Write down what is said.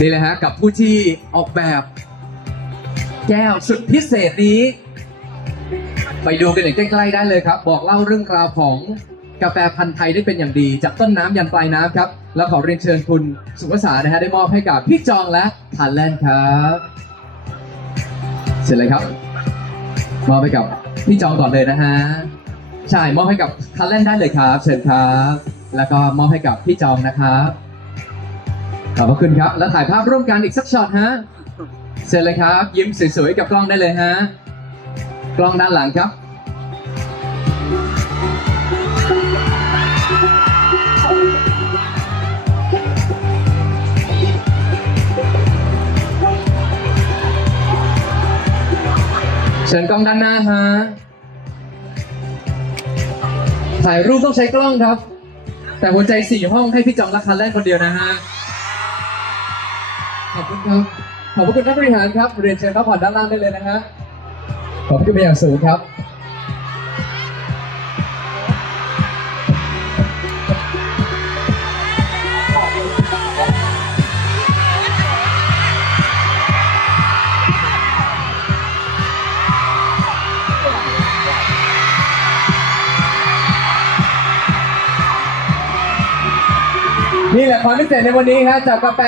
นี่เลยฮะกับผู้ที่ออกแบบ แก้วสุดพิเศษนี้ ไปดูกันอย่างใกล้ๆได้เลยครับ บอกเล่าเรื่องราวของกาแฟพันธุ์ไทยได้เป็นอย่างดี จากต้นน้ำยันปลายน้ำครับ แล้วขอเรียนเชิญคุณสุภาษานะฮะได้มอบให้กับพี่จองและทันแลนครับเชิญเลยครับมอบให้กับพี่จองก่อนเลยนะฮะใช่มอบให้กับทันแลนได้เลยครับ เชิญครับ แล้วก็มอบให้กับพี่จองนะครับ ขอบพระคุณครับ แล้วถ่ายภาพร่วมกันอีกสักช็อตฮะเชิญเลยครับ ยิ้มสวยๆกับกล้องได้เลยฮะ กล้องด้านหลังครับ เชิญกล้องด้านหน้าฮะ ถ่ายรูปต้องใช้กล้องครับ แต่หัวใจสี่ห้องให้พี่จอมรักคันแรกคนเดียวนะฮะ ขอบคุณครับ ขอบพระคุณท่านบริหารครับ เรียนเชิญพักผ่อนด้านล่างได้เลยนะฮะ ขอบคุณเป็นอย่างสูงครับนี่แหละความพิเศษในวันนี้ครับจากกาแฟ